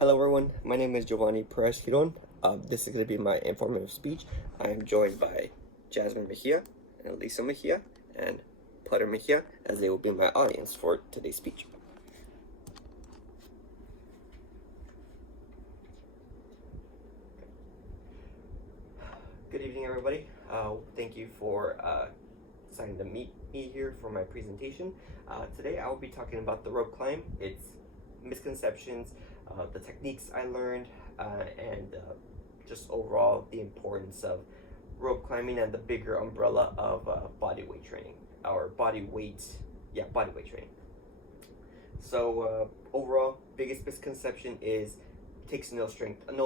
Hello everyone, my name is Giovanni Perez Giron. This is going to be my informative speech. I am joined by Jasmine Mejia and Lisa Mejia and Putter Mejia, as they will be my audience for today's speech. Good evening everybody. Thank you for deciding to meet me here for my presentation. Today I will be talking about the rope climb, its misconceptions, the techniques I learned, and just overall the importance of rope climbing and the bigger umbrella of bodyweight training, or bodyweight training. So overall, biggest misconception is it takes no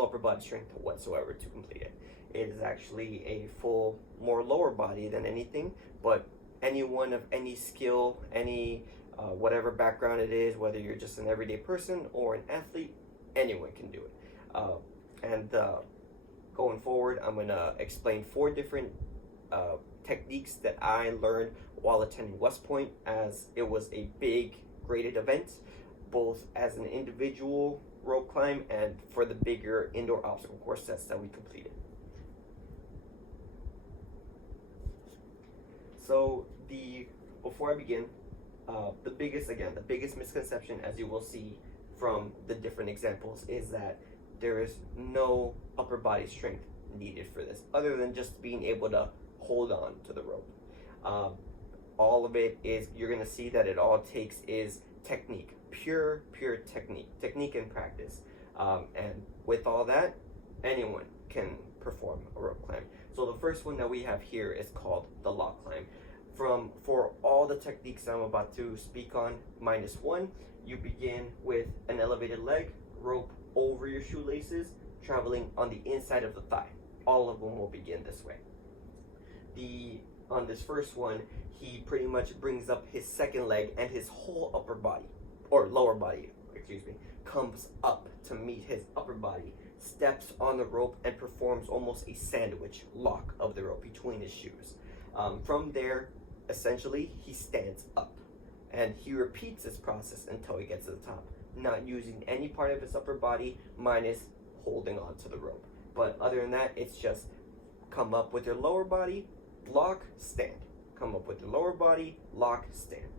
upper body strength whatsoever to complete it. It is actually a full, more lower body than anything, but anyone of any skill, any whatever background it is, whether you're just an everyday person or an athlete, anyone can do it. Going forward, I'm going to explain 4 different techniques that I learned while attending West Point, as it was a big graded event, both as an individual rope climb and for the bigger indoor obstacle course sets that we completed. So before I begin, the biggest misconception, as you will see from the different examples, is that there is no upper body strength needed for this, other than just being able to hold on to the rope. All of it is, you're going to see that it all takes is technique, pure technique and practice. And with all that, anyone can perform a rope climb. So the first one that we have here is called the lock climb. For all the techniques I'm about to speak on, -1, you begin with an elevated leg, rope over your shoelaces, traveling on the inside of the thigh. All of them will begin this way. On this first one, he pretty much brings up his second leg, and his whole upper body, or lower body, comes up to meet his upper body, steps on the rope, and performs almost a sandwich lock of the rope between his shoes. From there, essentially, he stands up, and he repeats this process until he gets to the top, not using any part of his upper body minus holding on to the rope. But other than that, it's just come up with your lower body, lock, stand. Come up with your lower body, lock, stand.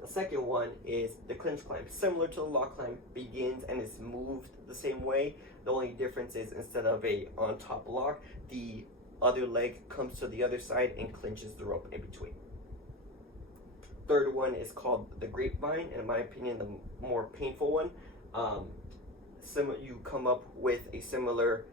The second one is the clinch climb. Similar to the lock climb, begins and is moved the same way. The only difference is, instead of a on top lock, the other leg comes to the other side and clinches the rope in between. Third one is called the grapevine, and in my opinion, the more painful one. You come up with a similar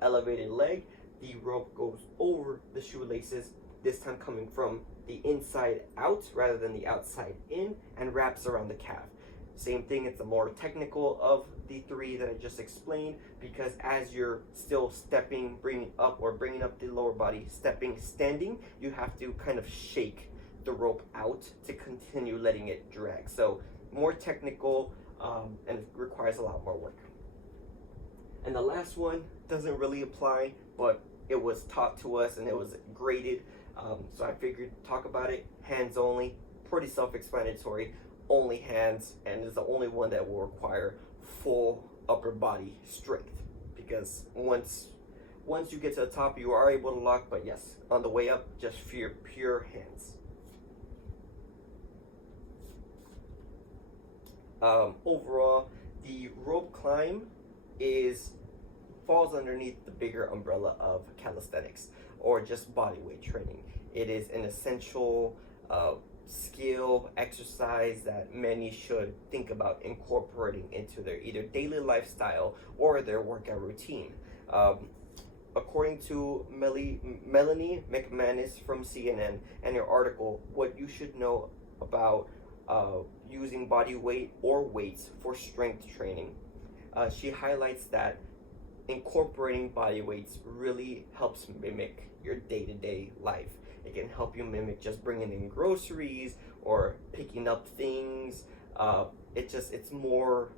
elevated leg. The rope goes over the shoelaces, this time coming from the inside out rather than the outside in, and wraps around the calf. Same thing, it's the more technical of the 3 that I just explained, because as you're still stepping, bringing up the lower body, standing, you have to kind of shake the rope out to continue letting it drag. So more technical, and it requires a lot more work. And the last one doesn't really apply, but it was taught to us and it was graded, so I figured talk about it. Hands only, pretty self-explanatory, only hands, and is the only one that will require full upper body strength, because once you get to the top, you are able to lock, but yes, on the way up, just pure hands. Overall, the rope climb falls underneath the bigger umbrella of calisthenics, or just bodyweight training. It is an essential skill, exercise that many should think about incorporating into their either daily lifestyle or their workout routine. According to Melanie McManus from CNN and her article, What You Should Know About Using Body Weight or Weights for Strength Training, she highlights that incorporating body weights really helps mimic your day-to-day life. It can help you mimic just bringing in groceries or picking up things. It's more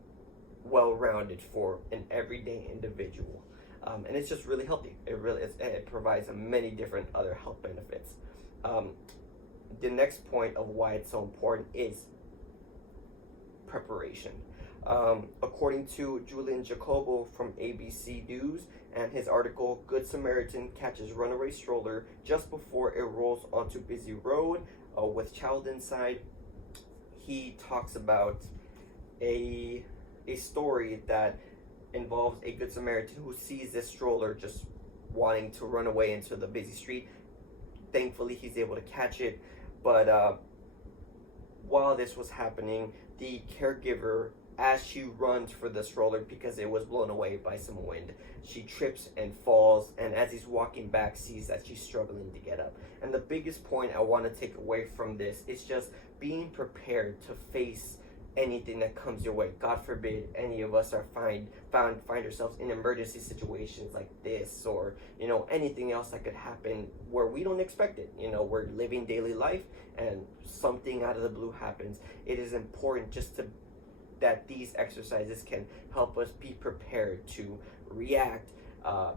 well-rounded for an everyday individual, and it's just really healthy. It provides many different other health benefits. The next point of why it's so important is preparation. According to Julian Jacobo from ABC News and his article, Good Samaritan catches runaway stroller just before it rolls onto busy road with child inside. He talks about a story that involves a Good Samaritan who sees this stroller just wanting to run away into the busy street. Thankfully, he's able to catch it, but while this was happening, the caregiver, as she runs for the stroller because it was blown away by some wind, she trips and falls, and as he's walking back, sees that she's struggling to get up. And the biggest point I want to take away from this is just being prepared to face anything that comes your way. God forbid any of us are find ourselves in emergency situations like this, or anything else that could happen where we don't expect it. We're living daily life and something out of the blue happens. It is important that these exercises can help us be prepared to react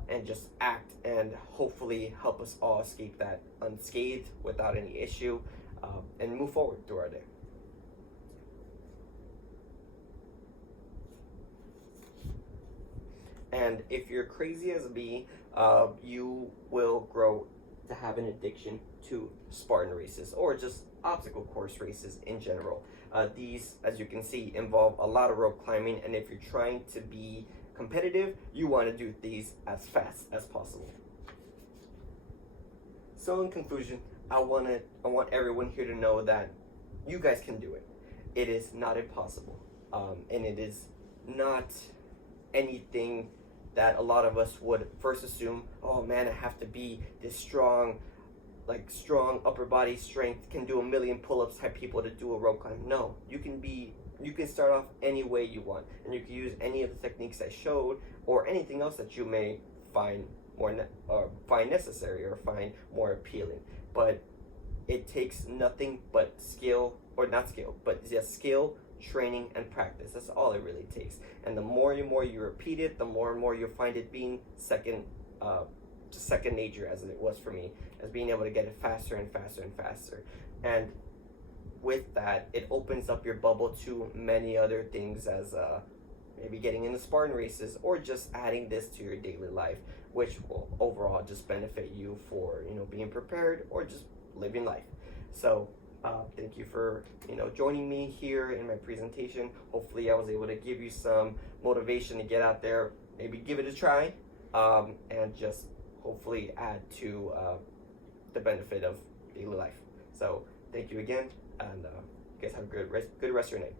and just act, and hopefully help us all escape that unscathed without any issue, and move forward through our day. And if you're crazy as me, you will grow to have an addiction to Spartan races or just obstacle course races in general. These, as you can see, involve a lot of rope climbing, and if you're trying to be competitive, you want to do these as fast as possible. So in conclusion, I want everyone here to know that you guys can do it. It is not impossible, and it is not anything that a lot of us would first assume. Oh man, I have to be this strong upper body strength, can do a million pull-ups type people to do a rope climb. No, you can start off any way you want, and you can use any of the techniques I showed, or anything else that you may find find necessary or find more appealing. But it takes nothing but skill, or not skill, but just skill, training, and practice. That's all it really takes. And the more and more you repeat it, the more and more you'll find it being second nature, as it was for me, as being able to get it faster and faster and faster. And with that, it opens up your bubble to many other things, as maybe getting into Spartan races, or just adding this to your daily life, which will overall just benefit you for being prepared or just living life. So thank you for joining me here in my presentation. Hopefully I was able to give you some motivation to get out there, maybe give it a try, and just hopefully add to the benefit of daily life. So thank you again, and you guys have a good rest of your night.